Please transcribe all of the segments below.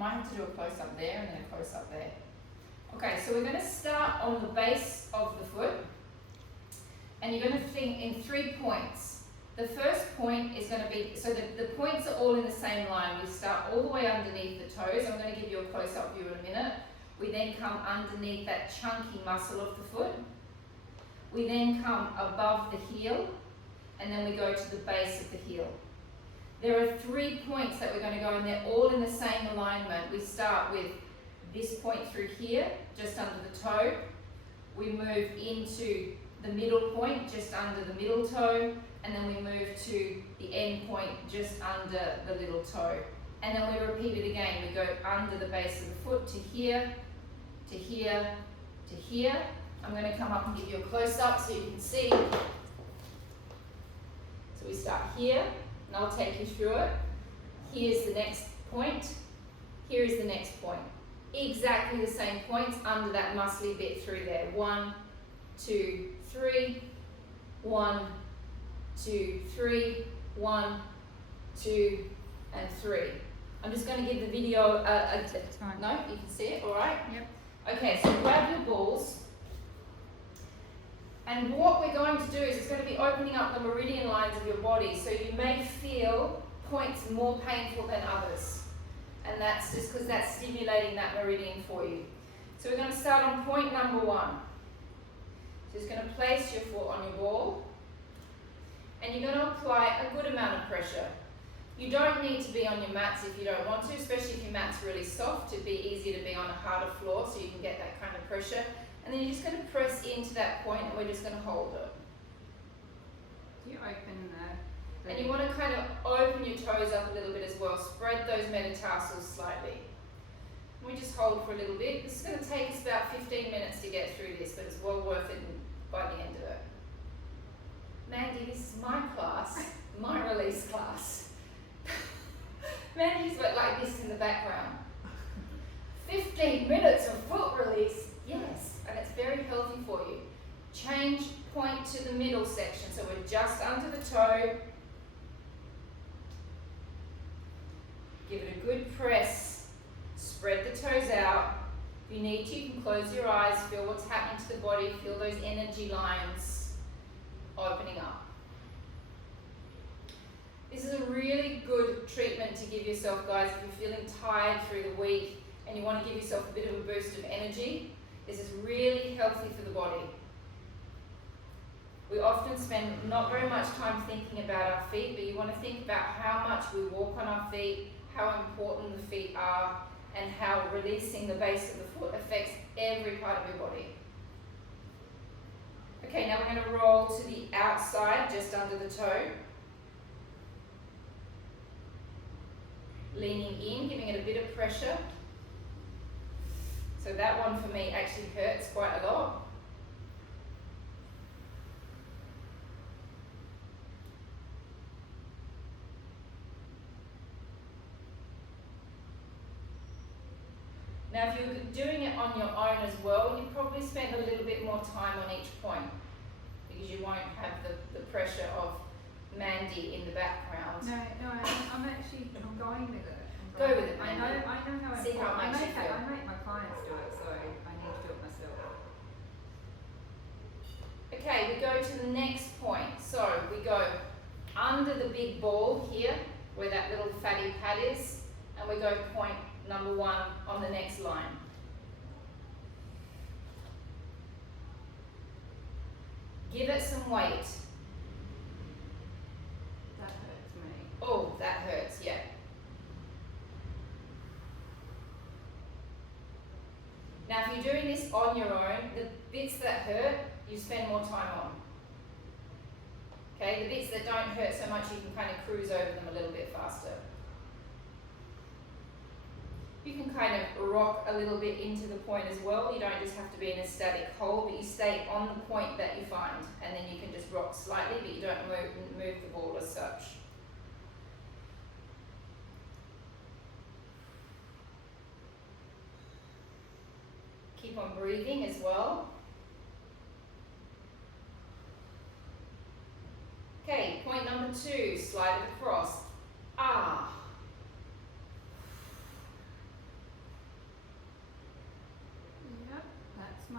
might have to do a close-up there and then a close-up there. Okay, so we're going to start on the base of the foot, and you're going to think in 3 points. The first point is going to be, so the points are all in the same line. We start all the way underneath the toes. I'm going to give you a close-up view in a minute. We then come underneath that chunky muscle of the foot. We then come above the heel, and then we go to the base of the heel. There are 3 points that we're going to go, and they're all in the same alignment. We start with this point through here, just under the toe. We move into the middle point, just under the middle toe, and then we move to the end point, just under the little toe. And then we repeat it again. We go under the base of the foot to here, to here, to here. I'm going to come up and give you a close-up so you can see. So we start here, and I'll take you through it. Here's the next point. Here is the next point. Exactly the same points under that muscly bit through there. 1, 2, 3. 1, 2, 3. 1, 2, and 3. I'm just going to give the video no, you can see it, all right? Yep. Okay, so grab your balls. And what we're going to do is it's going to be opening up the meridian lines of your body, so you may feel points more painful than others. And that's just because that's stimulating that meridian for you. So we're going to start on point number 1. So just going to place your foot on your ball, and you're going to apply a good amount of pressure. You don't need to be on your mats if you don't want to, especially if your mat's really soft. It'd be easier to be on a harder floor so you can get that kind of pressure. And then you're just going to press into that point, and we're just going to hold it. You open the And you want to kind of open your toes up a little bit as well. Spread those metatarsals slightly. We just hold for a little bit. This is going to take us about 15 minutes to get through this, but it's well worth it by the end of it. Mandy, this is my class, my release class. Mandy's like this in the background. 15 minutes of foot release, yes, and it's very healthy for you. Change point to the middle section, so we're just under the toe. Give it a good press. Spread the toes out. If you need to, you can close your eyes, feel what's happening to the body, feel those energy lines opening up. This is a really good treatment to give yourself, guys, if you're feeling tired through the week and you want to give yourself a bit of a boost of energy. This is really healthy for the body. We often spend not very much time thinking about our feet, but you want to think about how much we walk on our feet, how important the feet are, and how releasing the base of the foot affects every part of your body. Okay, now we're going to roll to the outside, just under the toe. Leaning in, giving it a bit of pressure. So that one for me actually hurts quite a lot. Now, if you're doing it on your own as well, you probably spend a little bit more time on each point because you won't have the pressure of Mandy in the background. No, I'm going with it. Go with it, I Mandy. know how See how it makes you feel. I make my clients do it, so I need to do it myself. Okay, we go to the next point. So we go under the big ball here, where that little fatty pad is, and we go point number 1 on the next line. Give it some weight. That hurts me. Oh, that hurts, yeah. Now, if you're doing this on your own, the bits that hurt, you spend more time on. Okay, the bits that don't hurt so much, you can kind of cruise over them a little bit faster. You can kind of rock a little bit into the point as well. You don't just have to be in a static hold, but you stay on the point that you find, and then you can just rock slightly, but you don't move the ball as such. Keep on breathing as well. Okay, point number 2, slide it across. Ah.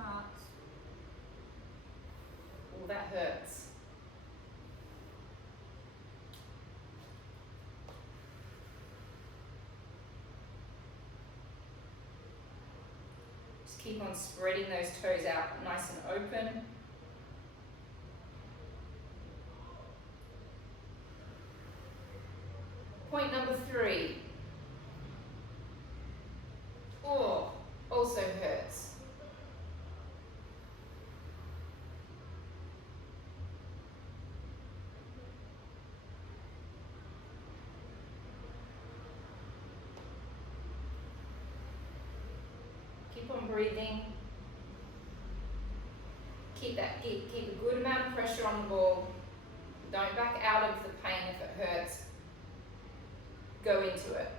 smart. Oh, that hurts. Just keep on spreading those toes out nice and open. Point number 3. Oh, also hurts. Keep on breathing. Keep a good amount of pressure on the ball. Don't back out of the pain if it hurts. Go into it.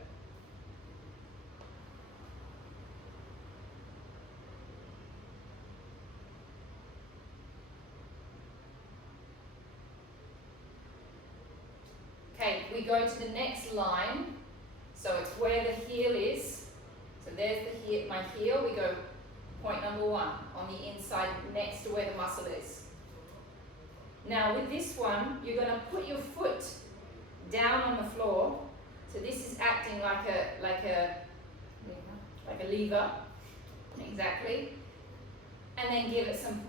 Okay, we go to the next line. So it's where the heel is. So there's the heel, my heel. We go point number 1 on the inside next to where the muscle is. Now with this one, you're going to put your foot down on the floor. So this is acting like a lever, exactly. And then give it some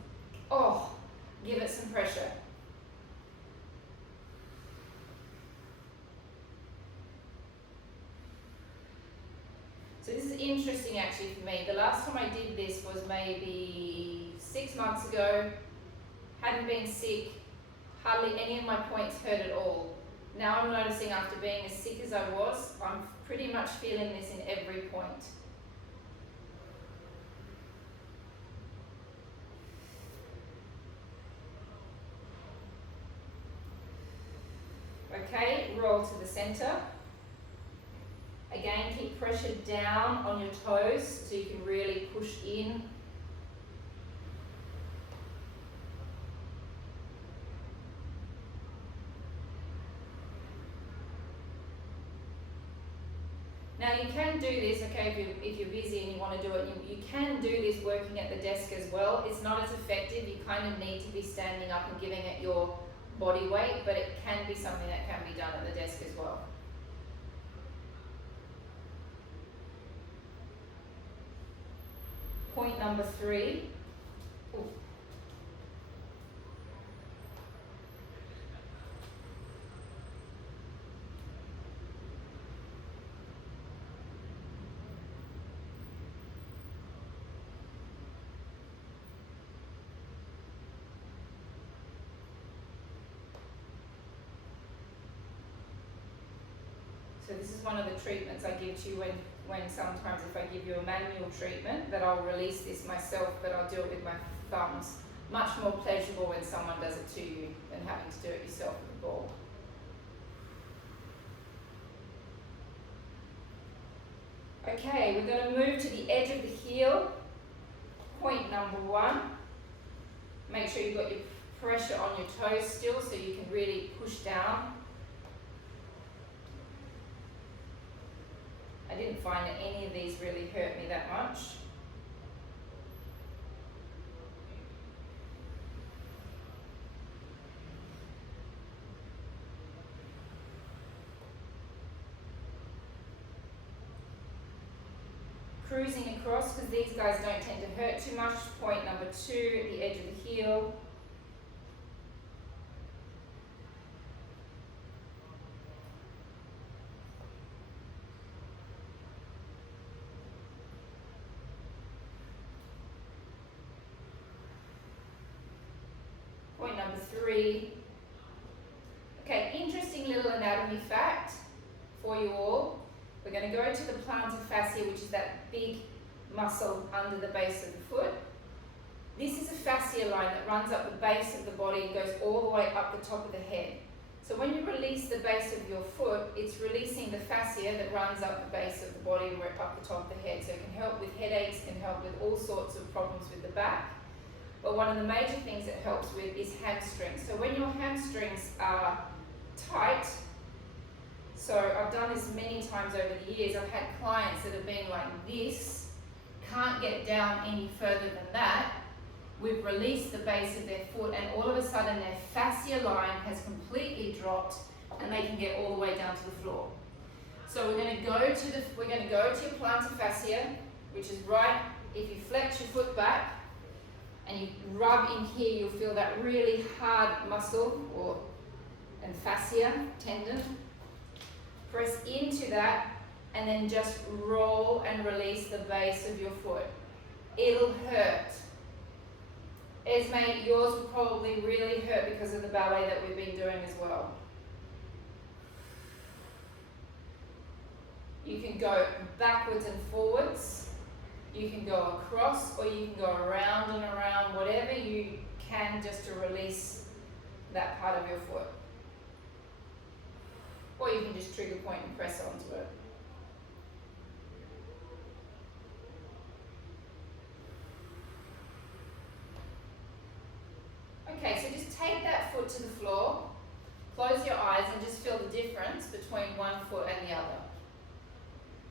pressure. So this is interesting actually for me. The last time I did this was maybe 6 months ago. Hadn't been sick. Hardly any of my points hurt at all. Now I'm noticing after being as sick as I was, I'm pretty much feeling this in every point. Okay, roll to the center. Again, keep pressure down on your toes so you can really push in. Now you can do this, okay, if you're busy and you want to do it, you can do this working at the desk as well. It's not as effective. You kind of need to be standing up and giving it your body weight, but it can be something that can be done at the desk as well. Point number 3. Ooh. So this is one of the treatments I give to you when sometimes if I give you a manual treatment that I'll release this myself, but I'll do it with my thumbs. Much more pleasurable when someone does it to you than having to do it yourself with the ball. Okay, we're going to move to the edge of the heel. Point number 1. Make sure you've got your pressure on your toes still so you can really push down. I didn't find that any of these really hurt me that much. Cruising across, because these guys don't tend to hurt too much. Point number 2, at the edge of the heel. Point number 3. Okay, interesting little anatomy fact for you all. We're going to go to the plantar fascia, which is that big muscle under the base of the foot. This is a fascia line that runs up the base of the body and goes all the way up the top of the head. So when you release the base of your foot, it's releasing the fascia that runs up the base of the body and up the top of the head. So it can help with headaches, can help with all sorts of problems with the back. But one of the major things it helps with is hamstrings. So when your hamstrings are tight, so I've done this many times over the years, I've had clients that have been like this, can't get down any further than that, we've released the base of their foot, and all of a sudden their fascia line has completely dropped and they can get all the way down to the floor. So we're going to go to your plantar fascia, which is right. If you flex your foot back and you rub in here, you'll feel that really hard muscle and fascia tendon. Press into that and then just roll and release the base of your foot. It'll hurt. Esme, yours will probably really hurt because of the ballet that we've been doing as well. You can go backwards and forwards. You can go across, or you can go around and around, whatever you can, just to release that part of your foot. Or you can just trigger point and press onto it. Okay, so just take that foot to the floor, close your eyes and just feel the difference between one foot and the other.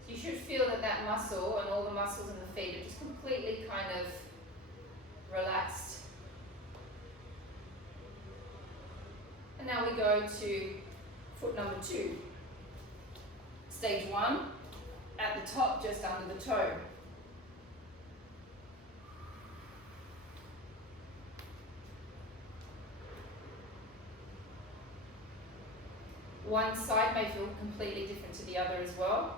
So you should feel that muscle and all the muscles in the feet are just completely kind of relaxed. And now we go to foot number 2. Stage 1, at the top, just under the toe. One side may feel completely different to the other as well.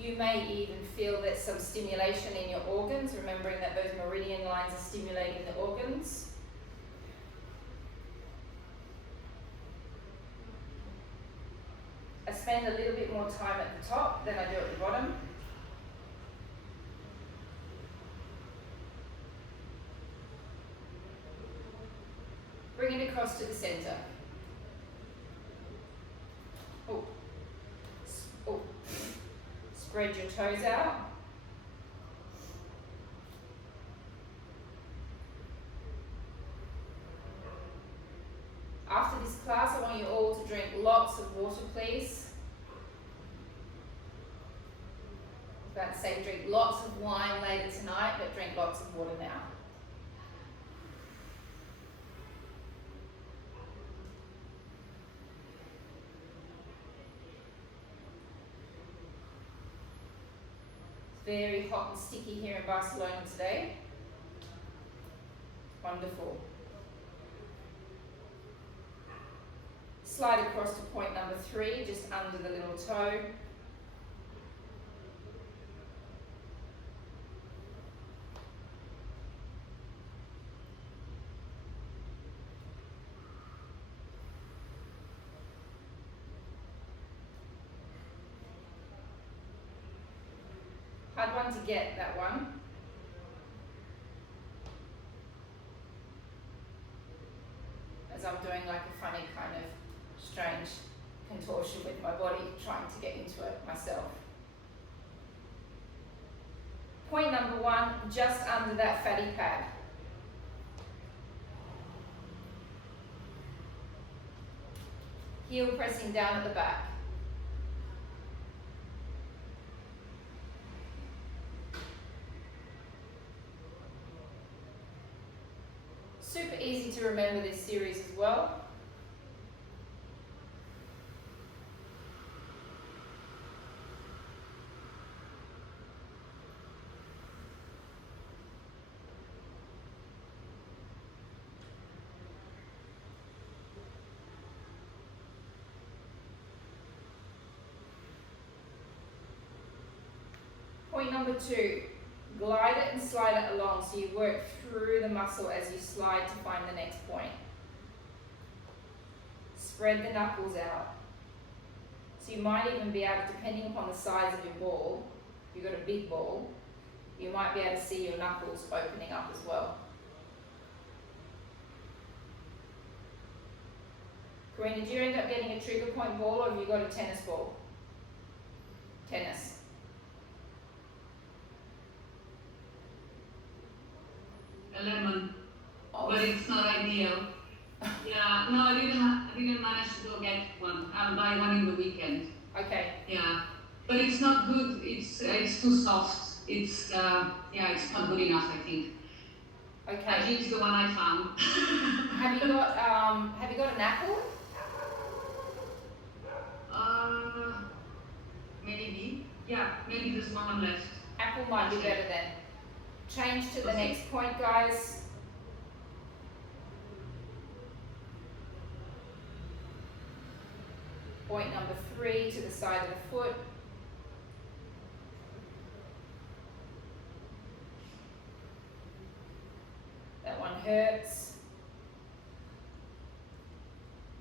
You may even feel that some stimulation in your organs, remembering that those meridian lines are stimulating the organs. I spend a little bit more time at the top than I do at the bottom. Bring it across to the center. Oh. Oh. Spread your toes out. After this class, I want you all to drink lots of water, please. I was about to say drink lots of wine later tonight, but drink lots of water now. Very hot and sticky here in Barcelona today. Wonderful. Slide across to point number 3, just under the little toe. Hard one to get, that one. As I'm doing like a funny kind of strange contortion with my body, trying to get into it myself. Point number 1, just under that fatty pad. Heel pressing down at the back. Super easy to remember this series as well. Point number 2. Glide it and slide it along so you work through the muscle as you slide to find the next point. Spread the knuckles out. So you might even be able, depending upon the size of your ball, if you've got a big ball, you might be able to see your knuckles opening up as well. Corinne, did you end up getting a trigger point ball, or have you got a tennis ball? Tennis. A lemon, Oh. but it's not ideal. Yeah, no, I didn't manage to go get one. I'll buy one in the weekend. Okay. Yeah, but it's not good. It's too soft. It's not good enough. I think. I Okay. used the one I found. Have you got an apple? uh, maybe. Yeah, maybe there's one left. Apple might be better then. Change to the Okay. next point, guys. Point number 3 to the side of the foot. That one hurts.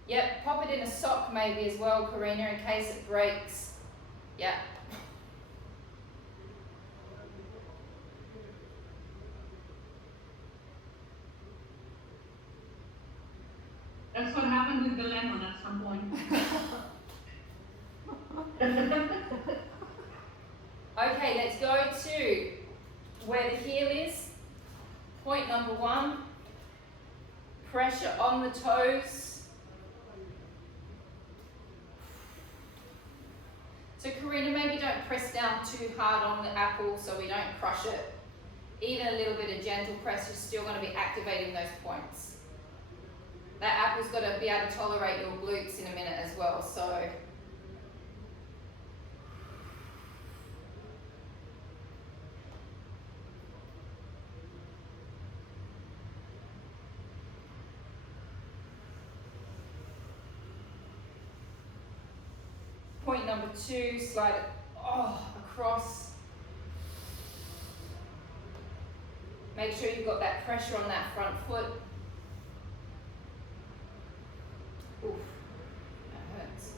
Yep, pop it in a sock maybe as well, Karina, in case it breaks. Yep. That's what happened with the lemon at some point. Okay, let's go to where the heel is. Point number 1. Pressure on the toes. So Karina, maybe don't press down too hard on the apple so we don't crush it. Even a little bit of gentle press, you're still going to be activating those points. That apple's got to be able to tolerate your glutes in a minute as well, so. Point number 2, slide it across. Make sure you've got that pressure on that front foot. Oof, that hurts.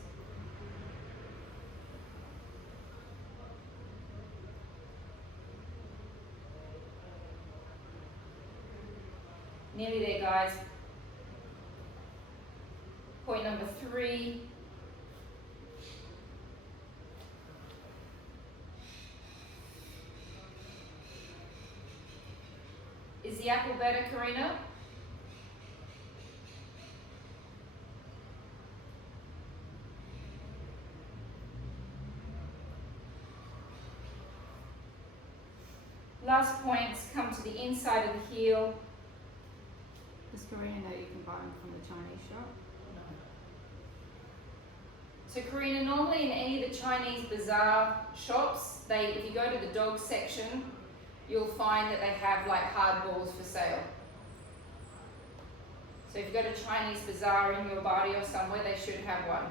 Nearly there, guys. Point number 3. Is the apple better, Karina? Last points come to the inside of the heel. Does Karina know you can buy them from the Chinese shop? So Karina, normally in any of the Chinese bazaar shops, if you go to the dog section, you'll find that they have like hard balls for sale. So if you go to Chinese bazaar in your body or somewhere, they should have one.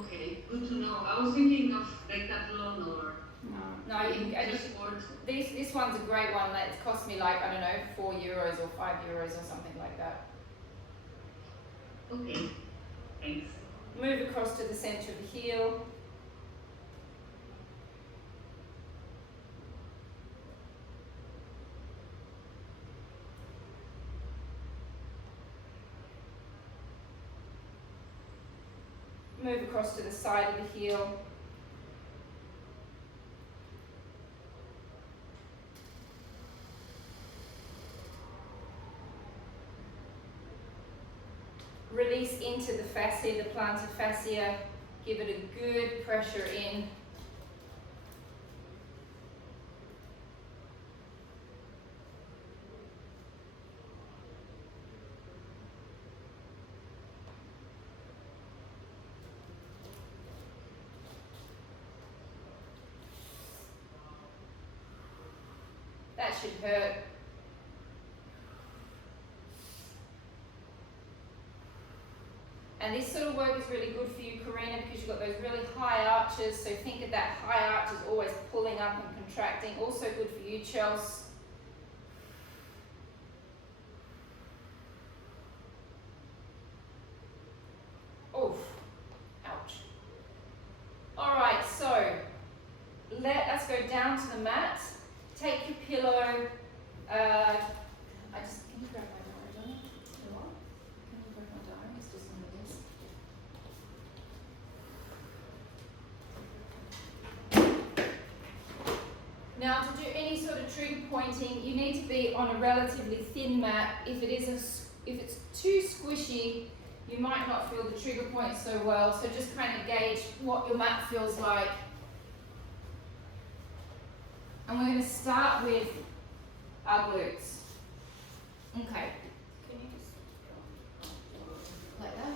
Okay, good to know. I was thinking of Decathlon or No, this one's a great one. It's cost me like, I don't know, €4 or €5 or something like that. Okay, thanks. Move across to the center of the heel. Move across to the side of the heel. Release into the fascia, the plantar fascia. Give it a good pressure in. That should hurt. And this sort of work is really good for you, Karina, because you've got those really high arches. So think of that high arch as always pulling up and contracting. Also good for you, Chelsea. Oof. Ouch. All right, so let us go down to the mat. Take your pillow. Can you grab my diary, Donna? You what? Can you grab my diary? It's just on the desk. Now, to do any sort of trigger pointing, you need to be on a relatively thin mat. If it is if it's too squishy, you might not feel the trigger point so well, so just kind of gauge what your mat feels like. And we're going to start with our glutes. Okay. Can you just like that?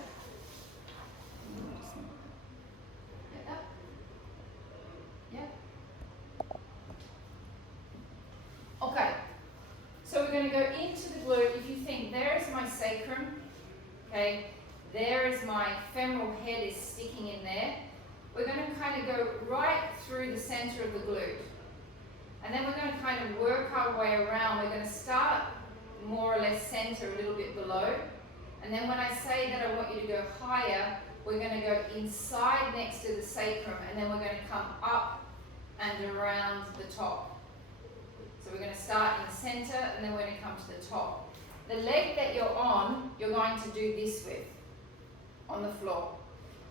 Like that? Yeah. Okay. So we're going to go into the glute. If you think there is my sacrum, okay, there is my femoral head is sticking in there. We're going to kind of go right through the center of the glute. And then we're going to kind of work our way around. We're going to start more or less center, a little bit below. And then when I say that I want you to go higher, we're going to go inside next to the sacrum, and then we're going to come up and around the top. So we're going to start in the center, and then we're going to come to the top. The leg that you're on, you're going to do this with, on the floor.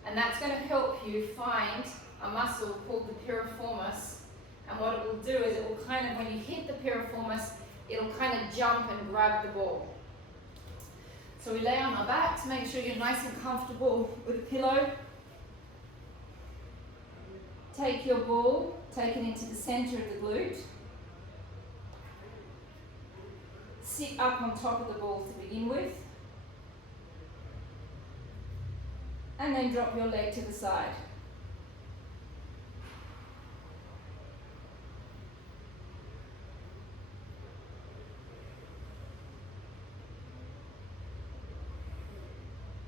And that's going to help you find a muscle called the piriformis. And what it will do is it will kind of, when you hit the piriformis, it'll kind of jump and grab the ball. So we lay on our back to make sure you're nice and comfortable with a pillow. Take your ball, take it into the center of the glute. Sit up on top of the ball to begin with. And then drop your leg to the side.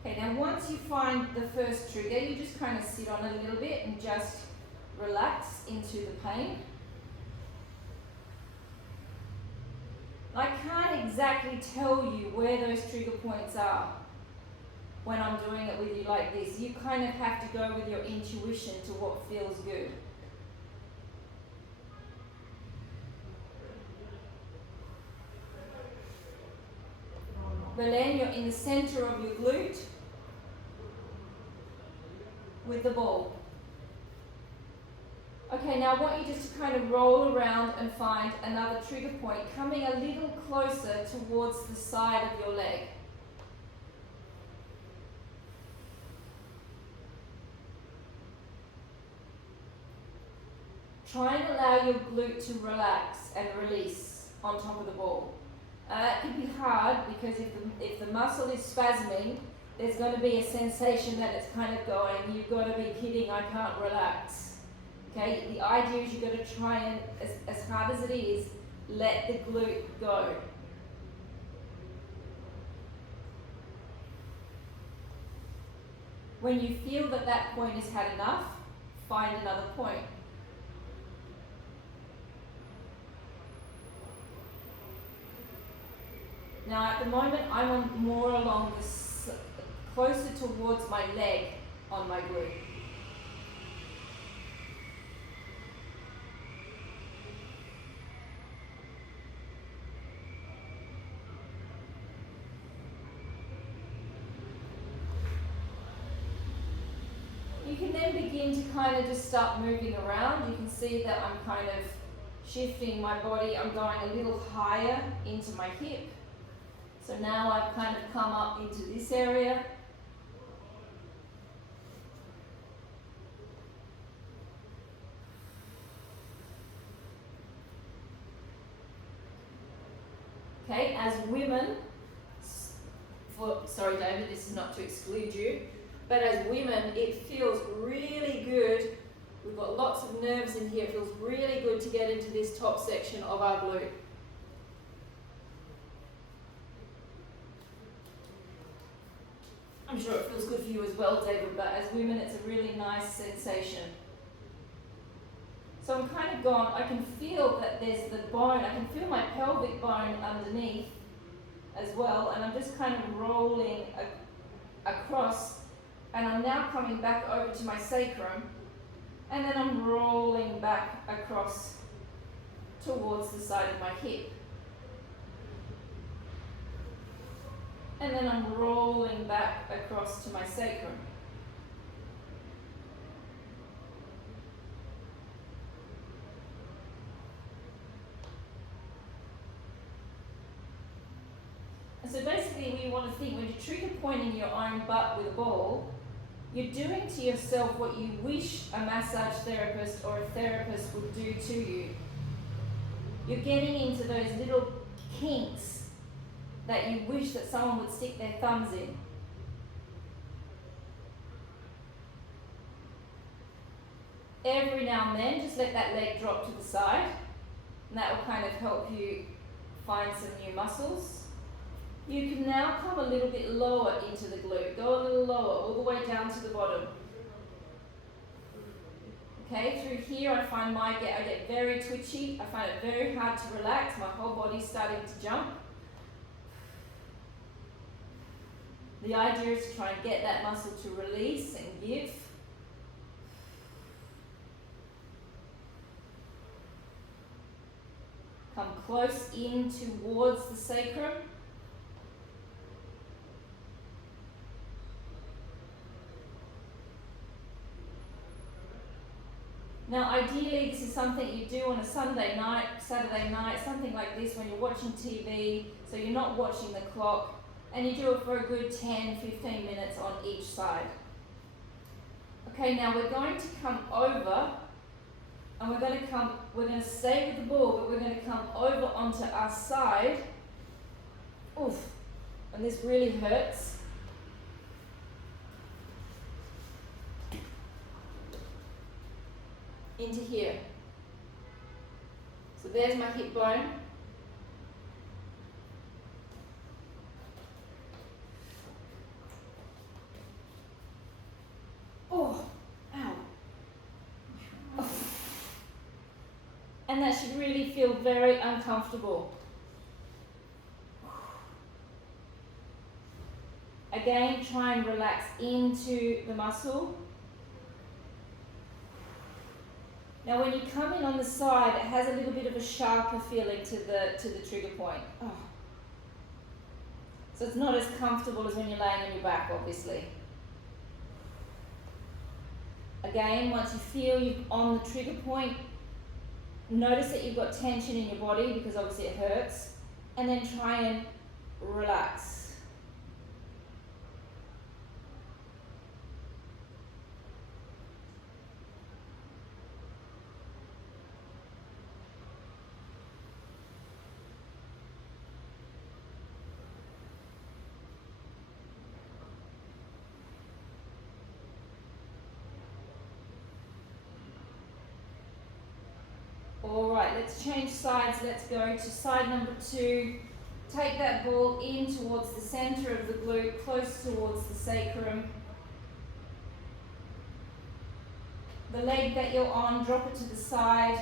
Okay, now once you find the first trigger, you just kind of sit on it a little bit and just relax into the pain. I can't exactly tell you where those trigger points are when I'm doing it with you like this. You kind of have to go with your intuition to what feels good. Belen, you're in the center of your glute with the ball. Okay, now I want you just to kind of roll around and find another trigger point, coming a little closer towards the side of your leg. Try and allow your glute to relax and release on top of the ball. That can be hard because if the muscle is spasming, there's going to be a sensation that it's kind of going, you've got to be kidding, I can't relax. Okay, the idea is you've got to try and, as hard as it is, let the glute go. When you feel that that point has had enough, find another point. Now at the moment I'm on more along the closer towards my leg on my glute. You can then begin to kind of just start moving around. You can see that I'm kind of shifting my body. I'm going a little higher into my hip. So now I've kind of come up into this area. Okay, as women, sorry David, this is not to exclude you, but as women it feels really good. We've got lots of nerves in here. It feels really good to get into this top section of our glute. I'm sure it feels good for you as well, David, but as women it's a really nice sensation. So I'm kind of gone, I can feel that there's the bone, I can feel my pelvic bone underneath as well, and I'm just kind of rolling across, and I'm now coming back over to my sacrum, and then I'm rolling back across towards the side of my hip. And then I'm rolling back across to my sacrum. And so basically we want to think when you're trigger pointing your own butt with a ball, you're doing to yourself what you wish a massage therapist or a therapist would do to you. You're getting into those little kinks that you wish that someone would stick their thumbs in. Every now and then, just let that leg drop to the side, and that will kind of help you find some new muscles. You can now come a little bit lower into the glute. Go a little lower, all the way down to the bottom. Okay, through here I get very twitchy. I find it very hard to relax. My whole body's starting to jump. The idea is to try and get that muscle to release and give. Come close in towards the sacrum. Now ideally this is something you do on a Sunday night, Saturday night, something like this when you're watching TV, so you're not watching the clock, and you do it for a good 10-15 minutes on each side. Okay, now we're going to come over, and we're going to stay with the ball, but we're going to come over onto our side. Oof, and this really hurts. Into here. So there's my hip bone. Oh, ow. Oh. And that should really feel very uncomfortable. Again, try and relax into the muscle. Now when you come in on the side, it has a little bit of a sharper feeling to the trigger point. Oh. So it's not as comfortable as when you're laying on your back, obviously. Again, once you feel you're on the trigger point, notice that you've got tension in your body because obviously it hurts, and then try and relax. Alright, let's change sides. Let's go to side number 2. Take that ball in towards the center of the glute, close towards the sacrum. The leg that you're on, drop it to the side.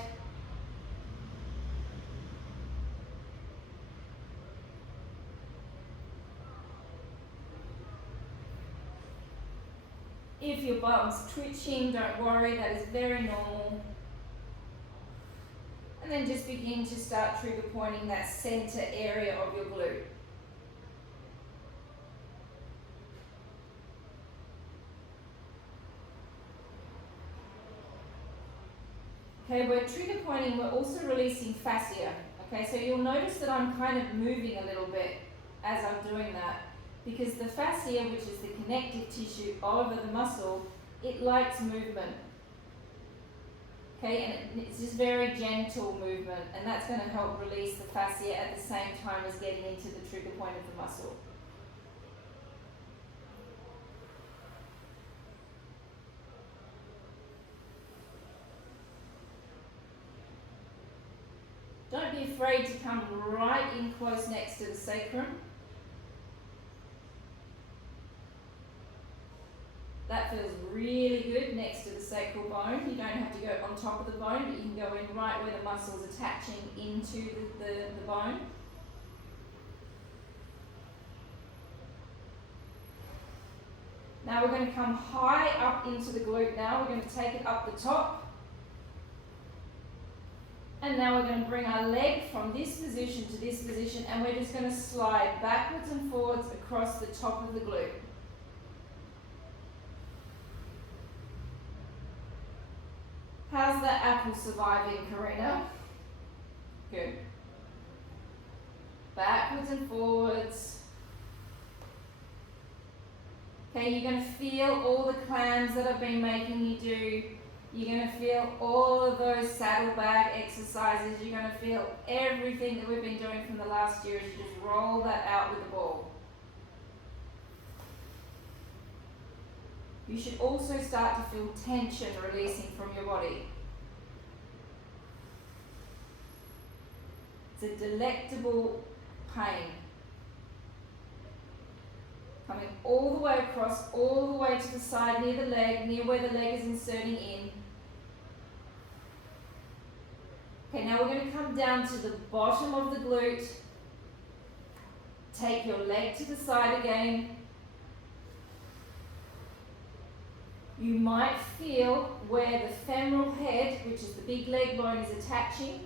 If your bum's twitching, don't worry, that is very normal. And then just begin to start trigger pointing that center area of your glute. Okay, we're trigger pointing, we're also releasing fascia. Okay, so you'll notice that I'm kind of moving a little bit as I'm doing that, because the fascia, which is the connective tissue over the muscle, it likes movement. Okay, and it's just very gentle movement, and that's going to help release the fascia at the same time as getting into the trigger point of the muscle. Don't be afraid to come right in close next to the sacrum. That feels really good next to the sacral bone. You don't have to go on top of the bone, but you can go in right where the muscle's attaching into the bone. Now we're going to come high up into the glute now. We're going to take it up the top. And now we're going to bring our leg from this position to this position, and we're just going to slide backwards and forwards across the top of the glute. How's that apple surviving, Karina? Good. Backwards and forwards. Okay, you're going to feel all the clams that I've been making you do. You're going to feel all of those saddlebag exercises. You're going to feel everything that we've been doing from the last year as you just roll that out with the ball. You should also start to feel tension releasing from your body. It's a delectable pain. Coming all the way across, all the way to the side near the leg, near where the leg is inserting in. Okay, now we're going to come down to the bottom of the glute. Take your leg to the side again. You might feel where the femoral head, which is the big leg bone, is attaching.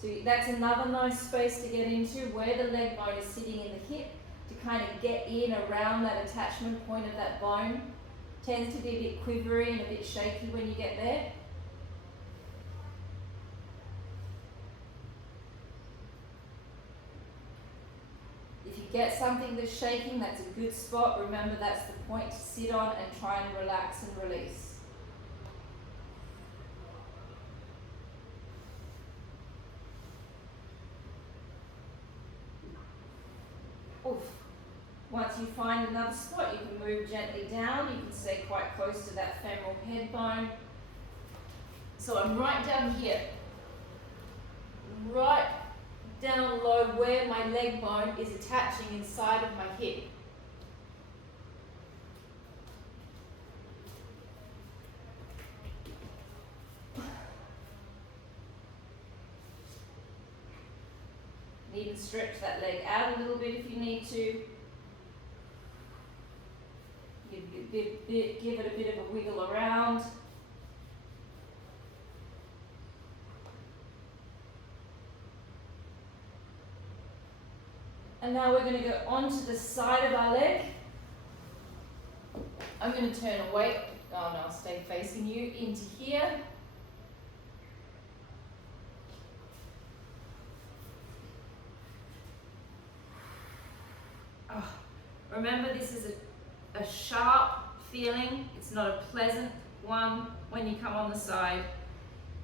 So that's another nice space to get into, where the leg bone is sitting in the hip, to kind of get in around that attachment point of that bone. Tends to be a bit quivery and a bit shaky when you get there. If you get something that's shaking, that's a good spot. Remember, that's the point to sit on and try and relax and release. Oof. Once you find another spot, you can move gently down. You can stay quite close to that femoral head bone. So I'm right down here. Right down low where my leg bone is attaching inside of my hip. Even stretch that leg out a little bit if you need to. Give it a bit of a wiggle around. And now we're going to go onto the side of our leg. I'm going to turn away. Oh no, I'll stay facing you into here. Oh, remember, this is a sharp feeling. It's not a pleasant one when you come on the side.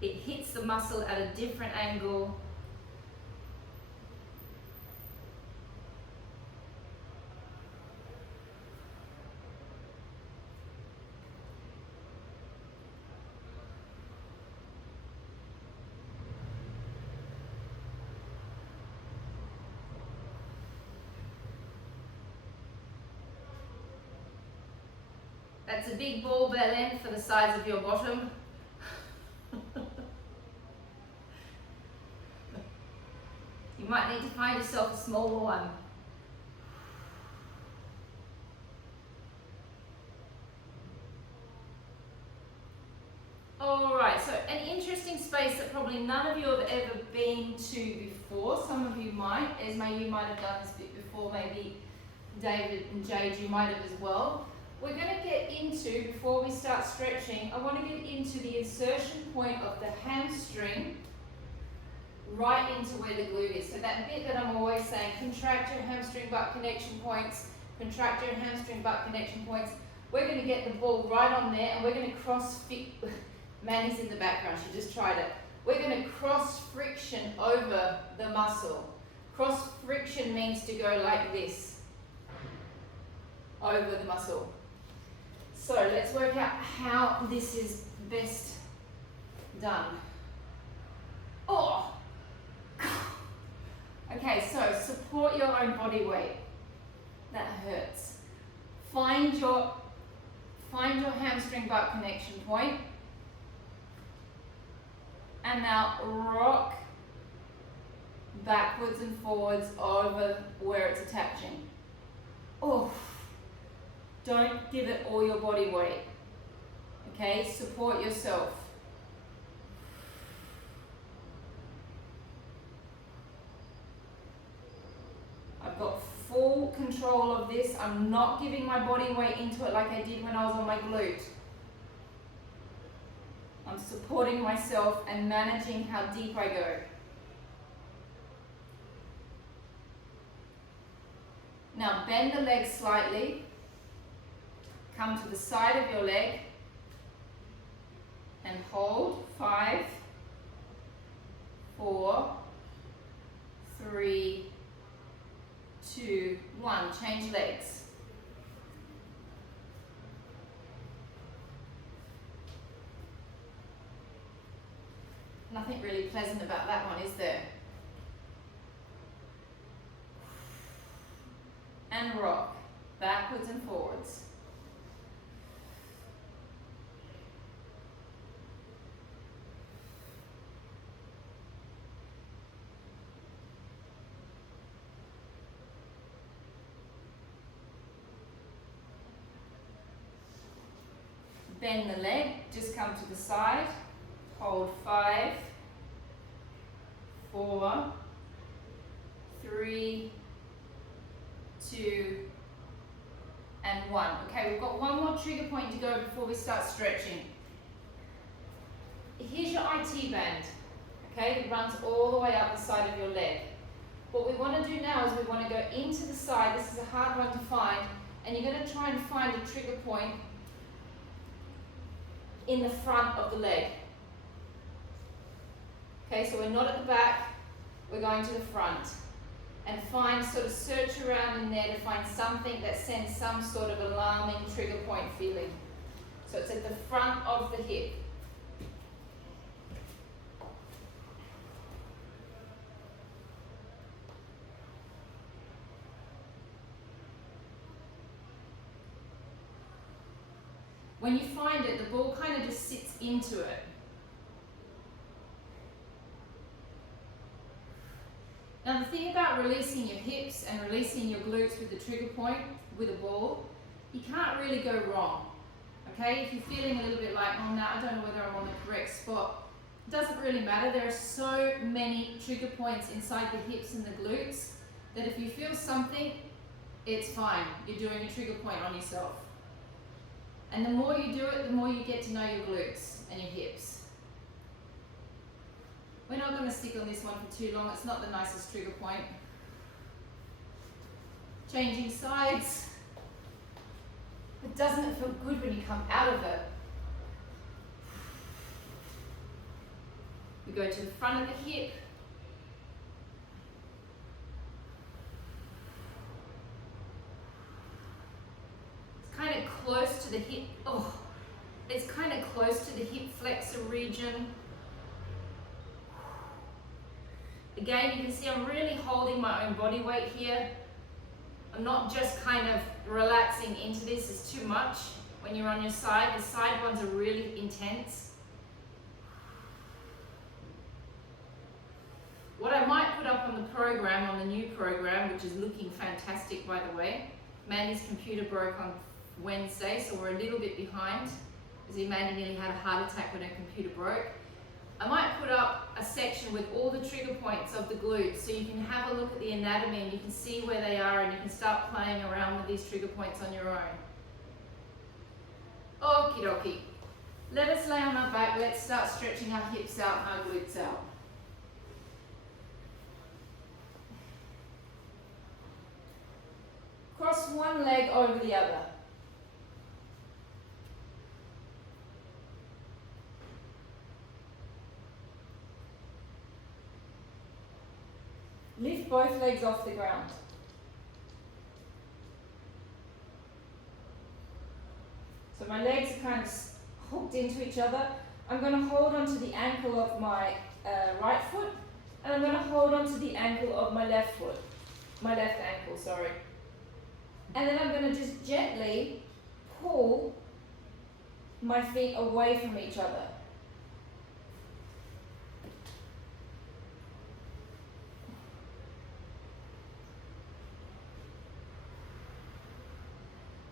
It hits the muscle at a different angle. That's a big ball bell end for the size of your bottom. You might need to find yourself a smaller one. Alright, so an interesting space that probably none of you have ever been to before. Some of you might. Esme, you might have done this bit before. Maybe David and Jade, you might have as well. We're going to get into, before we start stretching, I want to get into the insertion point of the hamstring right into where the glute is. So that bit that I'm always saying, contract your hamstring butt connection points, contract your hamstring butt connection points. We're going to get the ball right on there and we're going to cross fit. Manny's in the background, she just tried it. We're going to cross friction over the muscle. Cross friction means to go like this, over the muscle. So let's work out how this is best done. Oh! Okay, so support your own body weight. That hurts. Find your hamstring butt connection point. And now rock backwards and forwards over where it's attaching. Oh. Don't give it all your body weight. Okay, support yourself. I've got full control of this. I'm not giving my body weight into it like I did when I was on my glute. I'm supporting myself and managing how deep I go. Now bend the legs slightly. Come to the side of your leg and hold. 5, 4, 3, 2, 1. Change legs. Nothing really pleasant about that one, is there? And rock, backwards and forwards. Bend the leg, just come to the side, hold. 5, 4, 3, 2, and 1. Okay, we've got one more trigger point to go before we start stretching. Here's your IT band, okay, it runs all the way up the side of your leg. What we want to do now is we want to go into the side. This is a hard one to find, and you're going to try and find a trigger point in the front of the leg. Okay, so we're not at the back, we're going to the front. And find, sort of search around in there to find something that sends some sort of alarming trigger point feeling. So it's at the front of the hip. When you find it, the ball kind of just sits into it. Now the thing about releasing your hips and releasing your glutes with the trigger point, with a ball, you can't really go wrong. Okay, if you're feeling a little bit like, oh no, I don't know whether I'm on the correct spot, it doesn't really matter. There are so many trigger points inside the hips and the glutes that if you feel something, it's fine. You're doing a trigger point on yourself. And the more you do it, the more you get to know your glutes and your hips. We're not going to stick on this one for too long. It's not the nicest trigger point. Changing sides. But doesn't it feel good when you come out of it? We go to the front of the hip. It's kind of close to the hip. Oh, it's kind of close to the hip flexor region. Again, you can see I'm really holding my own body weight here. I'm not just kind of relaxing into this. It's too much when you're on your side. The side ones are really intense. What I might put up on the program, on the new program, which is looking fantastic by the way. Mandy's computer broke on Wednesday, so we're a little bit behind. As Mandy nearly had a heart attack when her computer broke. I might put up a section with all the trigger points of the glutes so you can have a look at the anatomy and you can see where they are and you can start playing around with these trigger points on your own. Okie dokie. Let us lay on our back. Let's start stretching our hips out and our glutes out. Cross one leg over the other. Lift both legs off the ground. So my legs are kind of hooked into each other. I'm going to hold onto the ankle of my right foot, and I'm going to hold onto the ankle of my left foot. My left ankle, sorry. And then I'm going to just gently pull my feet away from each other.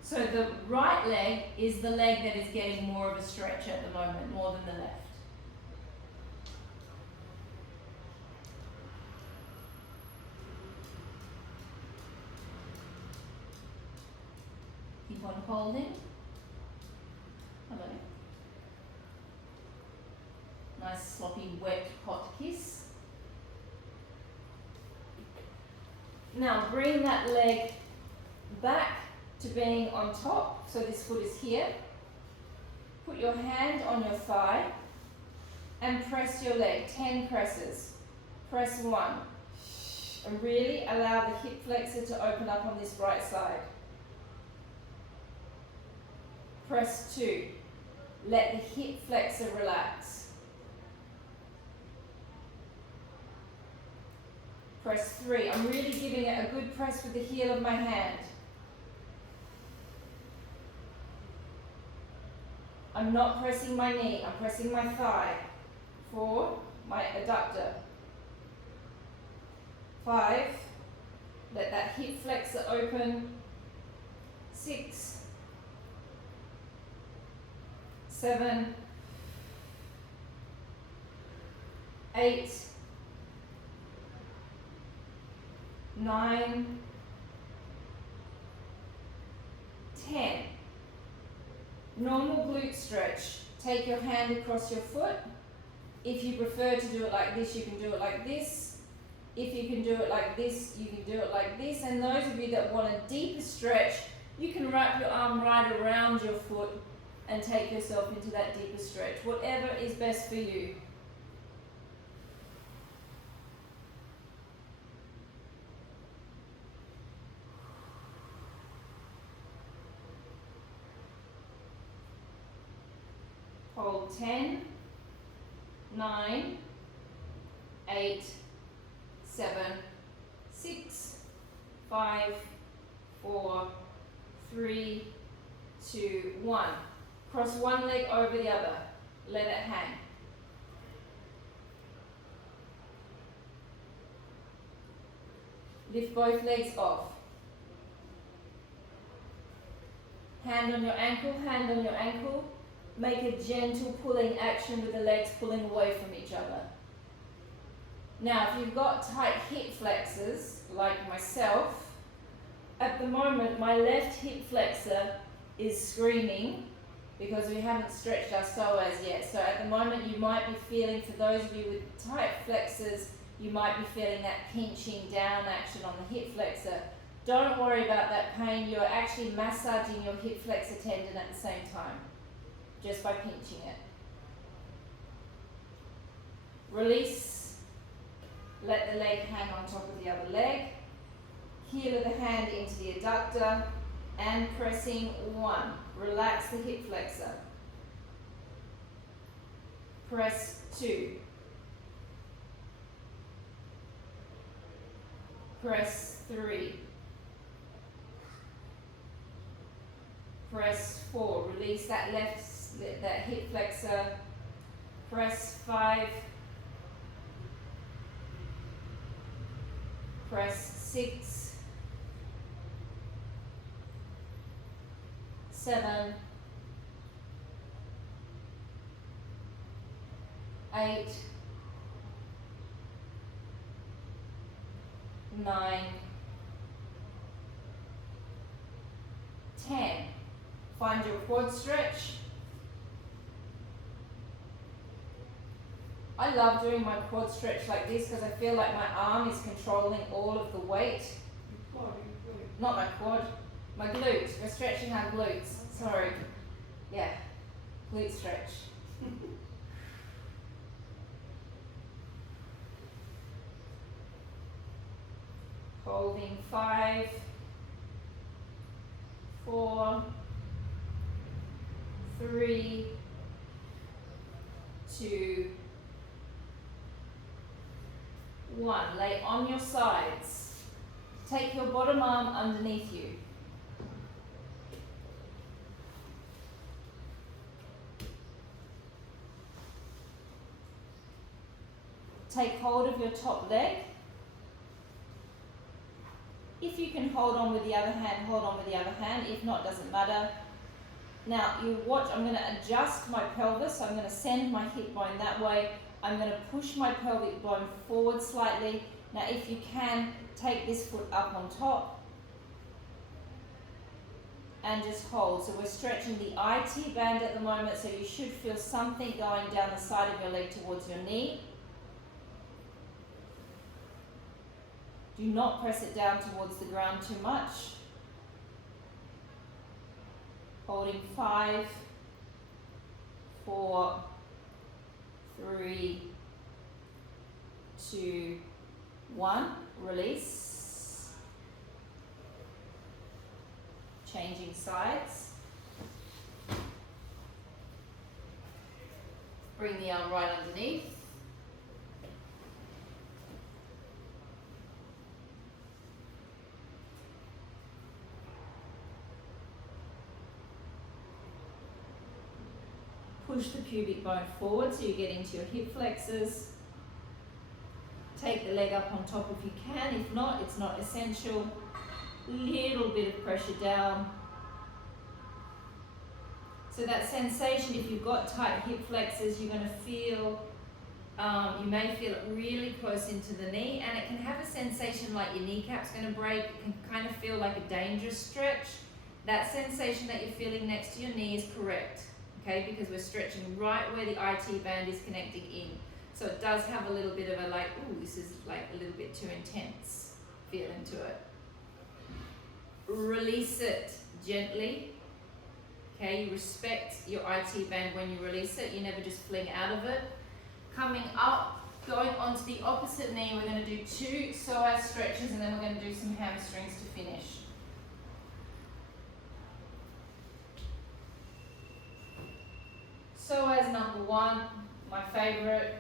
So the right leg is the leg that is getting more of a stretch at the moment, more than the left. Keep on holding. Hello. Nice sloppy, wet, hot kiss. Now bring that leg back to being on top. So this foot is here. Put your hand on your thigh and press your leg. 10 presses. Press 1. And really allow the hip flexor to open up on this right side. Press 2. Let the hip flexor relax. Press 3. I'm really giving it a good press with the heel of my hand. I'm not pressing my knee, I'm pressing my thigh. 4, my adductor. 5, let that hip flexor open. 6, 7, 8, 9, 10. Normal glute stretch. Take your hand across your foot. If you prefer to do it like this, you can do it like this. If you can do it like this, you can do it like this. And those of you that want a deeper stretch, you can wrap your arm right around your foot and take yourself into that deeper stretch. Whatever is best for you. Hold 10, 9, 8, 7, 6, 5, 4, 3, 2, 1. Cross one leg over the other. Let it hang. Lift both legs off. Hand on your ankle, hand on your ankle. Make a gentle pulling action with the legs pulling away from each other. Now, if you've got tight hip flexors, like myself, at the moment my left hip flexor is screaming because we haven't stretched our psoas yet. So at the moment you might be feeling, for those of you with tight flexors, you might be feeling that pinching down action on the hip flexor. Don't worry about that pain. You're actually massaging your hip flexor tendon at the same time, just by pinching it. Release. Let the leg hang on top of the other leg. Heel of the hand into the adductor and pressing 1. Relax the hip flexor. Press 2. Press 3. Press 4. Release that that hip flexor. Press 5. Press 6. 7. 8. 9. 10. Find your quad stretch. I love doing my quad stretch like this because I feel like my arm is controlling all of the weight. Not my quad, my glutes. We're stretching our glutes. Sorry. Yeah, glute stretch. Holding 5, 4, 3, 2, 1. Lay on your sides. Take your bottom arm underneath you. Take hold of your top leg. If you can hold on with the other hand, hold on with the other hand. If not, doesn't matter. Now, you watch, I'm going to adjust my pelvis. So I'm going to send my hip bone that way. I'm going to push my pelvic bone forward slightly. Now, if you can, take this foot up on top and just hold. So we're stretching the IT band at the moment, so you should feel something going down the side of your leg towards your knee. Do not press it down towards the ground too much. Holding 5, 4, 3, 2, 1. Release. Changing sides. Bring the arm right underneath. Push the pubic bone forward so you get into your hip flexors. Take the leg up on top if you can. If not, it's not essential. Little bit of pressure down. So that sensation, if you've got tight hip flexors, you're going to feel, you may feel it really close into the knee, and it can have a sensation like your kneecap's going to break. It can kind of feel like a dangerous stretch. That sensation that you're feeling next to your knee is correct, okay, because we're stretching right where the IT band is connecting in. So it does have a little bit of a like, ooh, this is like a little bit too intense feeling to it. Release it gently. Okay, you respect your IT band when you release it. You never just fling out of it. Coming up, going onto the opposite knee, we're going to do 2 psoas stretches, and then we're going to do some hamstrings to finish. Psoas number 1, my favorite.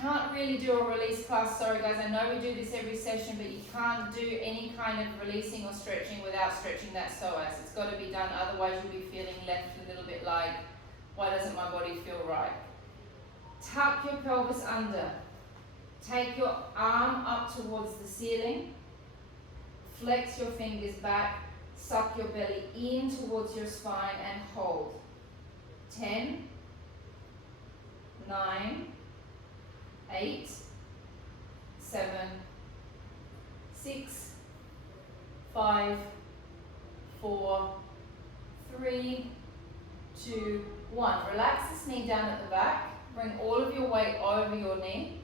Can't really do a release class, sorry guys, I know we do this every session, but you can't do any kind of releasing or stretching without stretching that psoas. It's got to be done, otherwise you'll be feeling left a little bit like, why doesn't my body feel right? Tuck your pelvis under. Take your arm up towards the ceiling. Flex your fingers back. Suck your belly in towards your spine and hold. 10, 9, 8, 7, 6, 5, 4, 3, 2, 1. Relax this knee down at the back. Bring all of your weight over your knee.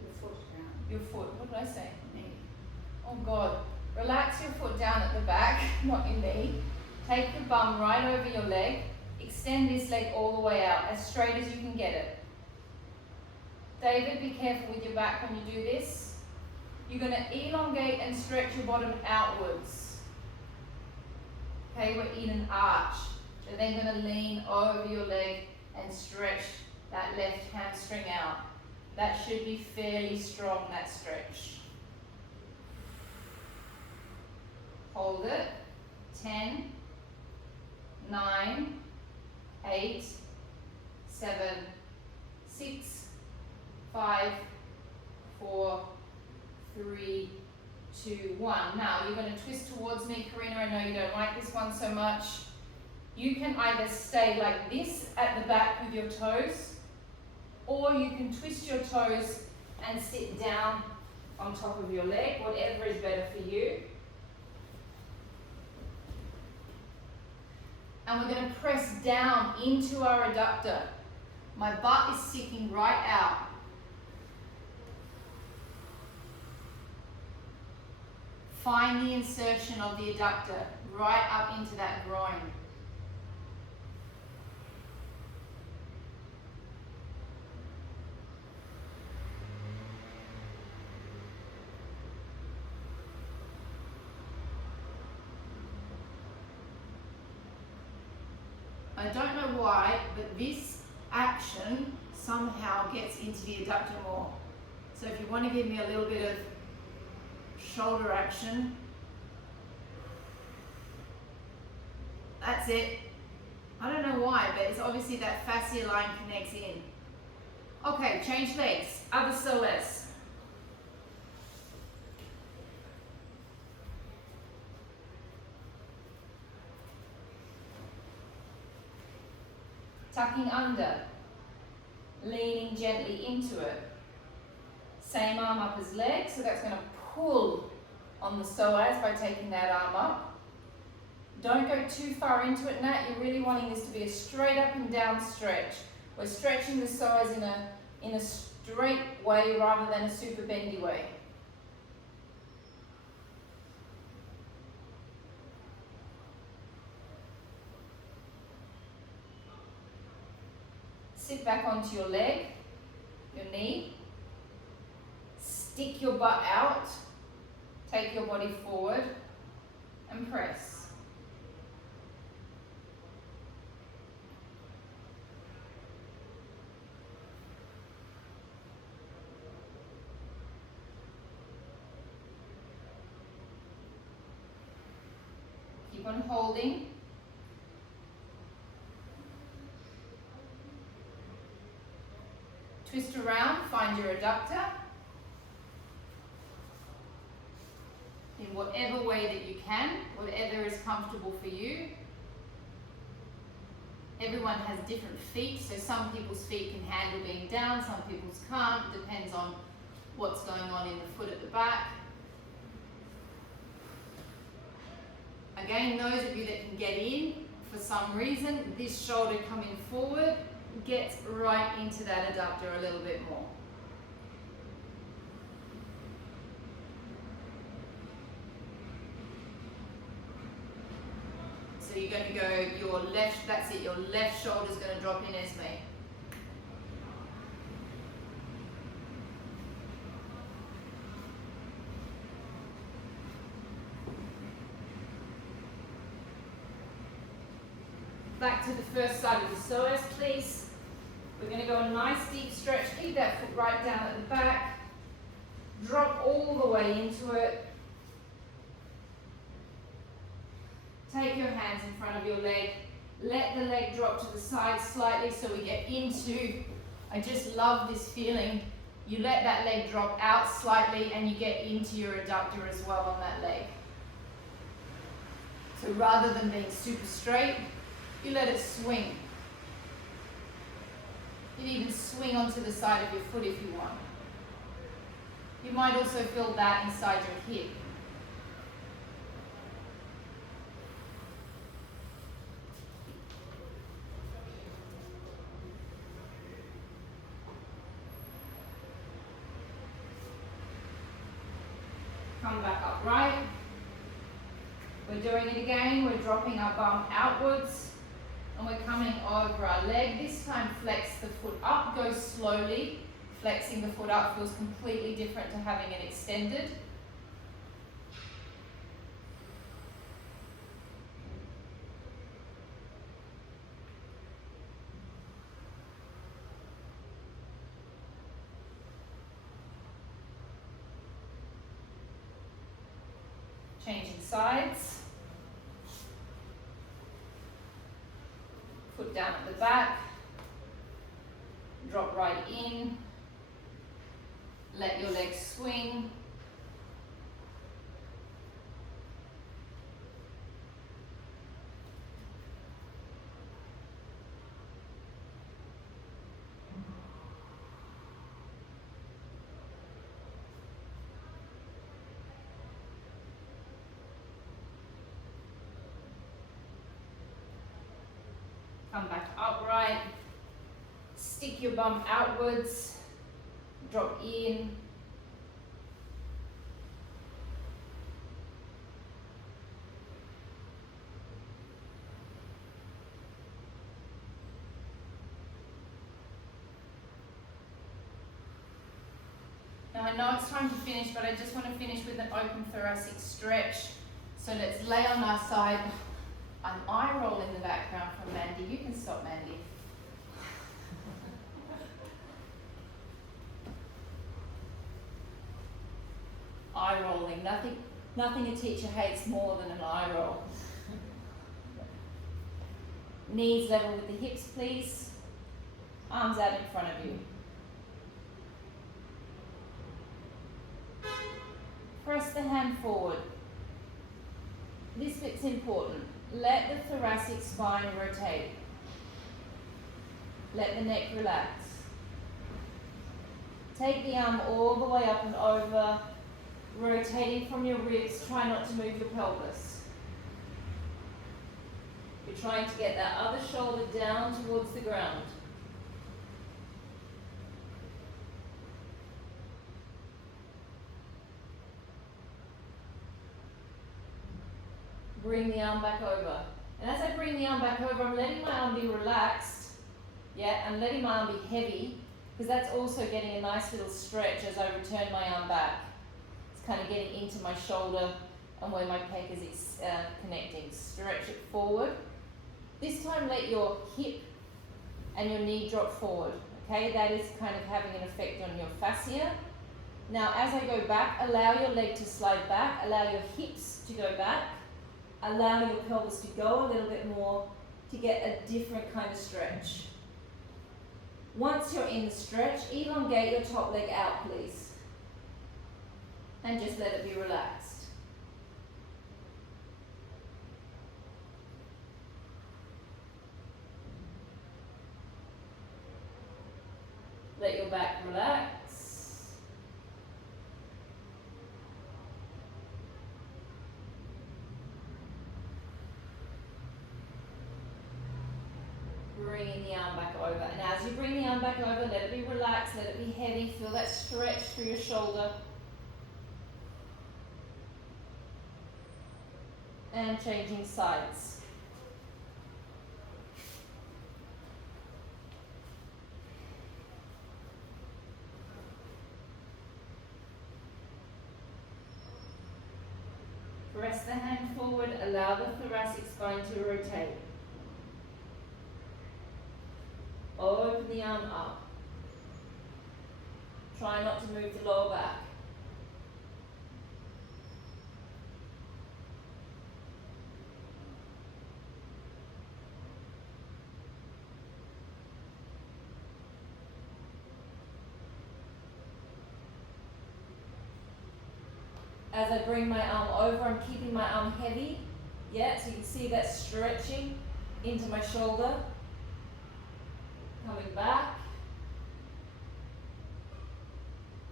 Your foot down. Your foot. What did I say? Knee. Oh God. Relax your foot down at the back, not your knee. Take your bum right over your leg. Extend this leg all the way out, as straight as you can get it. David, be careful with your back when you do this. You're going to elongate and stretch your bottom outwards. Okay, we're in an arch. You're then going to lean over your leg and stretch that left hamstring out. That should be fairly strong, that stretch. Hold it. 10, 9, 8, 7, 6, 5, 4, 3, 2, 1. Now you're going to twist towards me, Karina. I know you don't like this one so much. You can either stay like this at the back with your toes, or you can twist your toes and sit down on top of your leg, whatever is better for you. And we're going to press down into our adductor. My butt is sticking right out. Find the insertion of the adductor right up into that groin. I don't know why, but this action somehow gets into the adductor more. So if you want to give me a little bit of shoulder action, that's it. I don't know why, but it's obviously that fascia line connects in. Okay, change legs, other psoas. Tucking under, leaning gently into it. Same arm up as leg, so that's going to pull on the psoas by taking that arm up. Don't go too far into it, Nat. You're really wanting this to be a straight up and down stretch. We're stretching the psoas in a straight way rather than a super bendy way. Sit back onto your leg, your knee. Stick your butt out. Take your body forward and press. Keep on holding. Twist around, find your adductor. In whatever way that you can, whatever is comfortable for you. Everyone has different feet, so some people's feet can handle being down, some people's can't, depends on what's going on in the foot at the back. Again, those of you that can get in, for some reason, this shoulder coming forward gets right into that adductor a little bit more. So you're going to go your left, that's it, your left shoulder's going to drop in, Esme. Back to the first side of the psoas, please. We're going to go a nice deep stretch. Keep that foot right down at the back. Drop all the way into it. Take your hands in front of your leg. Let the leg drop to the side slightly so we get into, I just love this feeling. You let that leg drop out slightly and you get into your adductor as well on that leg. So rather than being super straight, you let it swing. You can even swing onto the side of your foot if you want. You might also feel that inside your hip. Come back upright. We're doing it again. We're dropping our bum outwards and we're coming over our leg. This time flex the foot up, go slowly. Flexing the foot up feels completely different to having it extended. Changing sides. Foot down at the back. Drop right in. Let your legs swing. Come back upright, stick your bum outwards, drop in. Now I know it's time to finish, but I just want to finish with an open thoracic stretch. So let's lay on our side. An eye roll in the background from Mandy. You can stop, Mandy. Eye rolling. Nothing a teacher hates more than an eye roll. Knees level with the hips, please. Arms out in front of you. Press the hand forward. This bit's important. Let the thoracic spine rotate. Let the neck relax. Take the arm all the way up and over, rotating from your ribs. Try not to move your pelvis. You're trying to get that other shoulder down towards the ground. Bring the arm back over. And as I bring the arm back over, I'm letting my arm be relaxed, Yeah, and letting my arm be heavy, because that's also getting a nice little stretch as I return my arm back. It's kind of getting into my shoulder and where my pec is connecting. Stretch it forward. This time let your hip and your knee drop forward. Okay, that is kind of having an effect on your fascia. Now as I go back, allow your leg to slide back, allow your hips to go back, allow your pelvis to go a little bit more to get a different kind of stretch. Once you're in the stretch, elongate your top leg out, please. And just let it be relaxed. Let your back relax. Bringing the arm back over. And as you bring the arm back over, let it be relaxed, let it be heavy. Feel that stretch through your shoulder. And changing sides. Press the hand forward, allow the thoracic spine to rotate. Open the arm up. Try not to move the lower back. As I bring my arm over, I'm keeping my arm heavy. Yeah, so you can see that stretching into my shoulder. Coming back.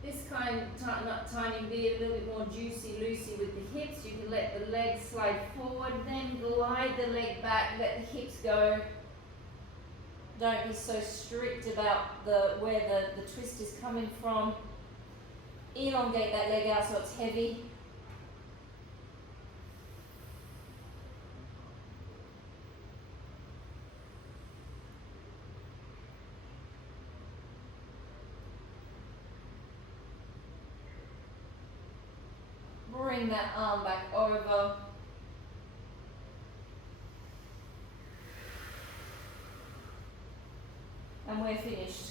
This kind of timing be a little bit more juicy, loosey with the hips. You can let the legs slide forward, then glide the leg back, let the hips go. Don't be so strict about where the twist is coming from. Elongate that leg out so it's heavy. Bring that arm back over. And we're finished.